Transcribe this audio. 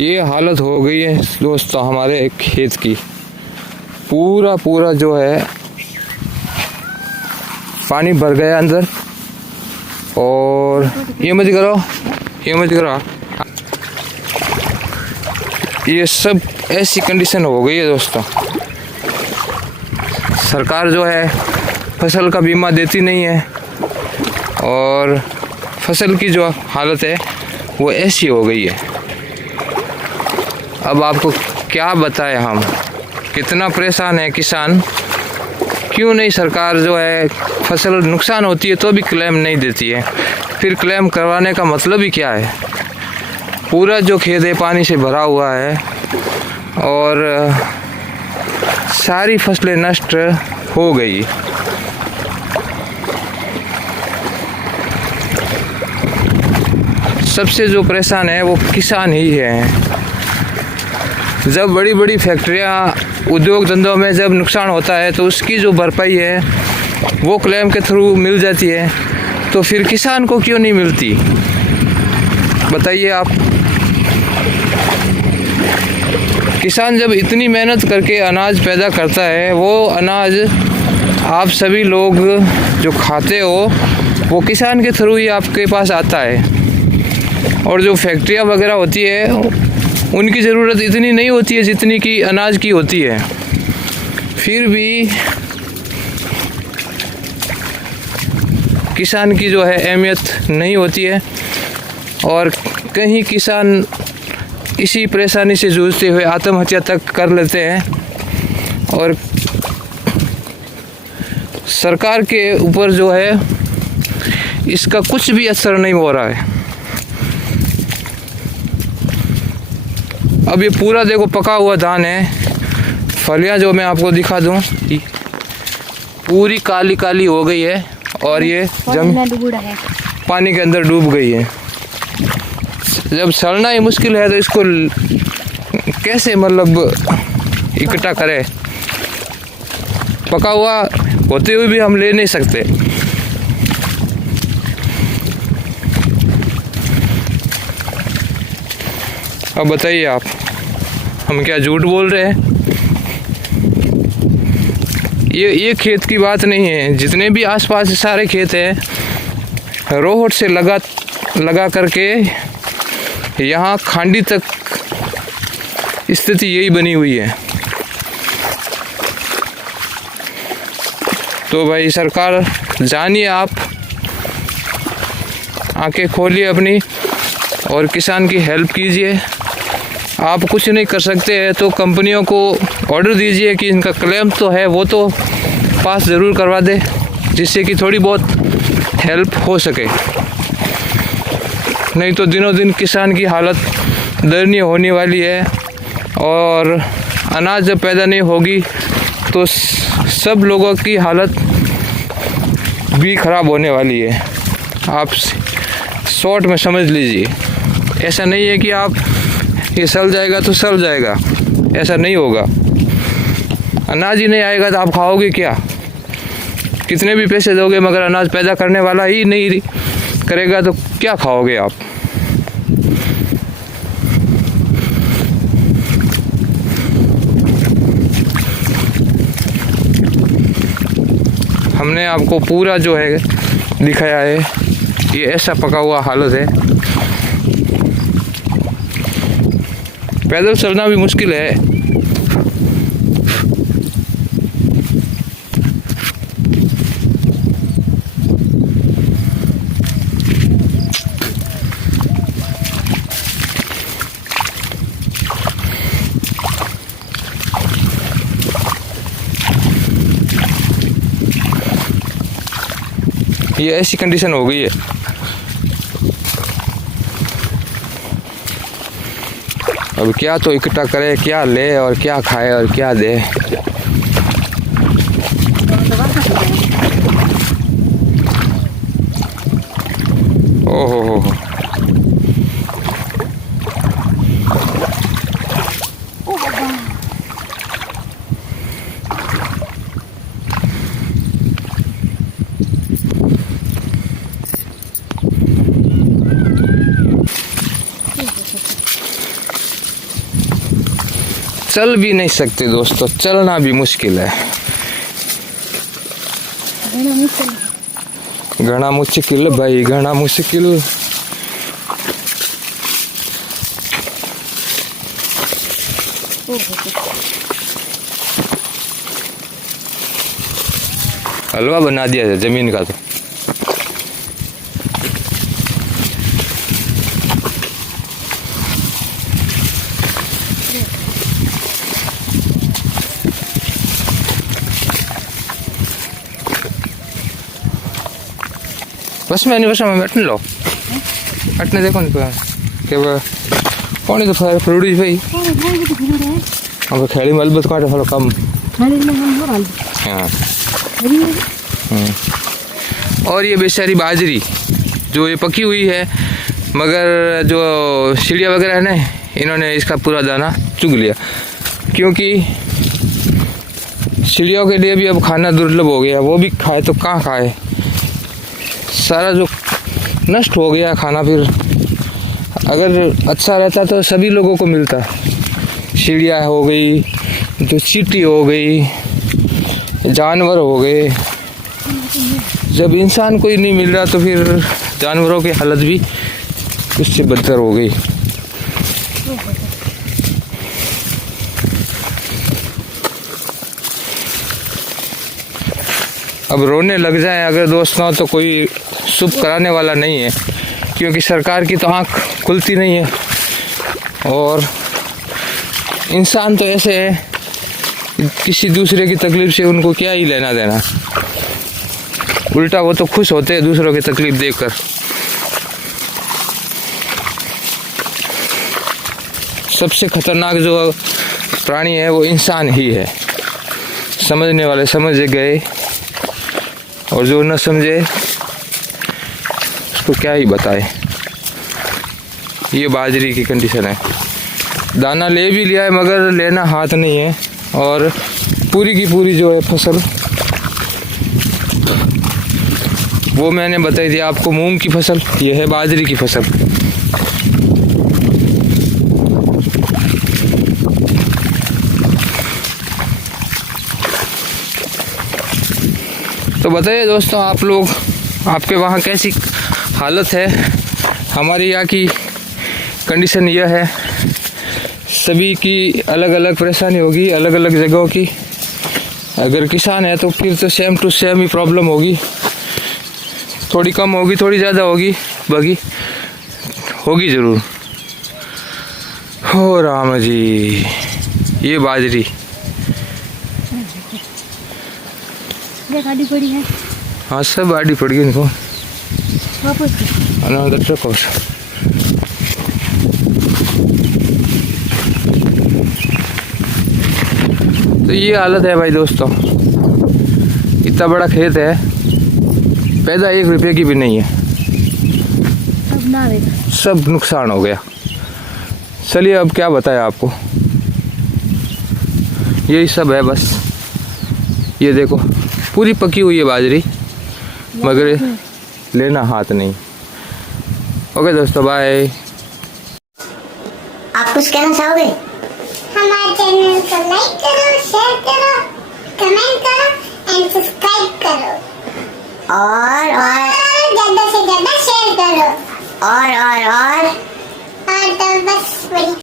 ये हालत हो गई है दोस्तों हमारे खेत की। पूरा जो है पानी भर गया अंदर। और ये मत करो, ये सब ऐसी कंडीशन हो गई है दोस्तों। सरकार जो है फसल का बीमा देती नहीं है और फसल की जो हालत है वो ऐसी हो गई है। अब आपको क्या बताएं हम, कितना परेशान है किसान। क्यों नहीं सरकार जो है फसल नुकसान होती है तो भी क्लेम नहीं देती है। फिर क्लेम करवाने का मतलब ही क्या है। पूरा जो खेत है पानी से भरा हुआ है और सारी फसलें नष्ट हो गई। सबसे जो परेशान है वो किसान ही है। जब बड़ी बड़ी फैक्ट्रियां उद्योग धंधों में जब नुकसान होता है तो उसकी जो भरपाई है वो क्लेम के थ्रू मिल जाती है, तो फिर किसान को क्यों नहीं मिलती बताइए आप। किसान जब इतनी मेहनत करके अनाज पैदा करता है, वो अनाज आप सभी लोग जो खाते हो वो किसान के थ्रू ही आपके पास आता है। और जो फैक्ट्रियां वगैरह होती है उनकी ज़रूरत इतनी नहीं होती है जितनी कि अनाज की होती है। फिर भी किसान की जो है अहमियत नहीं होती है और कहीं किसान इसी परेशानी से जूझते हुए आत्महत्या तक कर लेते हैं। और सरकार के ऊपर जो है इसका कुछ भी असर नहीं हो रहा है। अब ये पूरा देखो पका हुआ धान है, फलियां जो मैं आपको दिखा दूं पूरी काली काली हो गई है और ये पानी के अंदर डूब गई है। जब सड़ना ही मुश्किल है तो इसको कैसे मतलब इकट्ठा करें। पका हुआ होते हुए भी हम ले नहीं सकते। अब बताइए आप, हम क्या झूठ बोल रहे हैं। ये खेत की बात नहीं है, जितने भी आसपास सारे खेत हैं रोहट से लगा करके यहाँ खांडी तक स्थिति यही बनी हुई है। तो भाई सरकार जानिए, आप आंखें खोलिए अपनी और किसान की हेल्प कीजिए। आप कुछ नहीं कर सकते हैं तो कंपनियों को ऑर्डर दीजिए कि इनका क्लेम तो है वो तो पास ज़रूर करवा दे, जिससे कि थोड़ी बहुत हेल्प हो सके। नहीं तो दिनों दिन किसान की हालत दयनीय होने वाली है और अनाज जब पैदा नहीं होगी तो सब लोगों की हालत भी ख़राब होने वाली है। आप शॉर्ट में समझ लीजिए। ऐसा नहीं है कि आप ये सड़ जाएगा तो सड़ जाएगा, ऐसा नहीं होगा। अनाज ही नहीं आएगा तो आप खाओगे क्या। कितने भी पैसे दोगे मगर अनाज पैदा करने वाला ही नहीं करेगा तो क्या खाओगे आप। हमने आपको पूरा जो है दिखाया है, ये ऐसा पका हुआ हालत है। पैदल चलना भी मुश्किल है। ये ऐसी कंडीशन हो गई है। अब क्या तो इकट्ठा करे, क्या ले और क्या खाए और क्या दे। ओहो हो। चल भी नहीं सकते दोस्तों, चलना भी मुश्किल है। घना मुश्किल भाई, घना मुश्किल। हलवा बना दिया है जमीन का तो। बस में नहीं, बस में बैठने लो, बैठने देखो नहीं कौन तो फायर फ्रूट भाई। अब खेड़ी में अलबत काटे थोड़ा कम। हाँ। और ये बेचारी बाजरी जो ये पकी हुई है, मगर जो चिड़िया वगैरह है ना, इन्होंने इसका पूरा दाना चुग लिया, क्योंकि चिड़ियों के लिए भी अब खाना दुर्लभ हो गया। वो भी खाए तो कहाँ खाए, सारा जो नष्ट हो गया खाना। फिर अगर अच्छा रहता तो सभी लोगों को मिलता। चिड़िया हो गई, जो चींटी हो गई, जानवर हो गए। जब इंसान को ही नहीं मिल रहा तो फिर जानवरों की हालत भी उससे बदतर हो गई। अब रोने लग जाए अगर दोस्तों तो कोई शुभ कराने वाला नहीं है, क्योंकि सरकार की तो आँख खुलती नहीं है। और इंसान तो ऐसे है, किसी दूसरे की तकलीफ से उनको क्या ही लेना देना। उल्टा वो तो खुश होते हैं दूसरों की तकलीफ देखकर। सबसे खतरनाक जो प्राणी है वो इंसान ही है। समझने वाले समझ गए, और जो न समझे उसको क्या ही बताए। ये बाजरी की कंडीशन है। दाना ले भी लिया है मगर लेना हाथ नहीं है। और पूरी की पूरी जो है फसल, वो मैंने बताई थी आपको, मूंग की फसल, ये है बाजरी की फसल। तो बताइए दोस्तों, आप लोग, आपके वहाँ कैसी हालत है। हमारे यहाँ की कंडीशन यह है, सभी की अलग अलग परेशानी होगी, अलग अलग जगहों की। अगर किसान है तो फिर तो सेम टू सेम ही प्रॉब्लम होगी, थोड़ी कम होगी, थोड़ी ज़्यादा होगी, बाकी होगी ज़रूर। हो राम जी, ये बाजरी गाड़ी पड़ी है। हाँ, सब गाड़ी पड़ गई इनको। अनदर ट्रक और तो ये हालत है भाई दोस्तों। इतना बड़ा खेत है, पैदा 1 रुपये की भी नहीं है, सब नुकसान हो गया। चलिए अब क्या बताएं आपको, यही सब है बस। ये देखो पूरी पकी हुई है बाजरी, मगर लेना हाथ नहीं। ओके दोस्तों, बाय। आप कुछ कहना चाहोगे? हमारे चैनल को लाइक करो, शेयर करो, कमेंट करो एंड सब्सक्राइब करो। और ज्यादा से ज्यादा शेयर करो। और तो बस वही।